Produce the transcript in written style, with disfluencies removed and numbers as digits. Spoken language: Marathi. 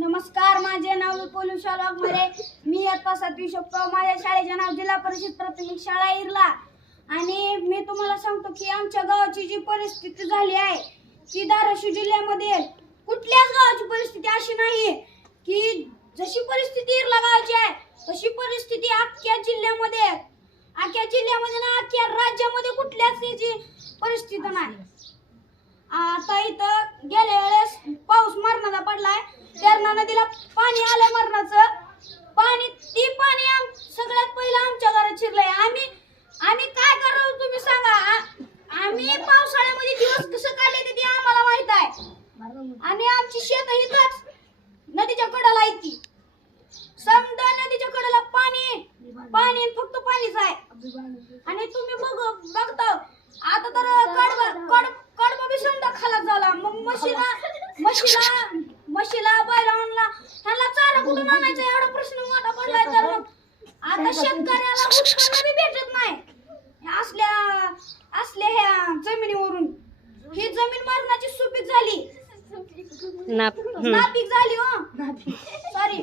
नमस्कार, माझे नाव विपुल मध्ये मी इयत्ता 7वी शिकतो. माझ्या शाळेचे नाव जिल्हा परिषद प्राथमिक शाळा इरला. आणि मी तुम्हाला सांगतो की आमच्या गावाची जी परिस्थिती झाली आहे ती धाराशिव जिल्ह्यामध्ये कुठल्याच गावाची परिस्थिती अशी नाही की जशी परिस्थिती इरला गावाची आहे तशी परिस्थिती अख्ख्या जिल्ह्यामध्ये ना अख्ख्या राज्यामध्ये कुठल्याच याची परिस्थिती नाही. आता इथं गेल्या वेळेस पाऊस मरणाचा पडलाय. तेरणा नदीला पाणी आलंय मरणाचं पाणी. ती पाणी सगळ्यात पहिलं आमच्या घरात शिरलंय. आम्ही काय करावं तुम्ही सांगा. आम्ही पावसाळ्यामध्ये दिवस कसं काढले ते आम्हाला माहित आहे. आणि आमची शेत इथंच नदीच्या कडेला आहे ती. समजा नदीच्या कडेला पाणी फक्त पाणीच आहे. आणि तुम्ही बघता आता तर कडबा बी समजा खालाच झाला. मग म्हशीला बैलांना ह्याला चारा कुठून आणायचा एवढा प्रश्न मोठा पडलाय. तर मग आता शेतकऱ्याला उत्पन्न बी भेटत नाही असल्या ह्या जमिनीवरून. ही जमीन मरणाची सुपीक झाली, नापीक झाली. हो सॉरी.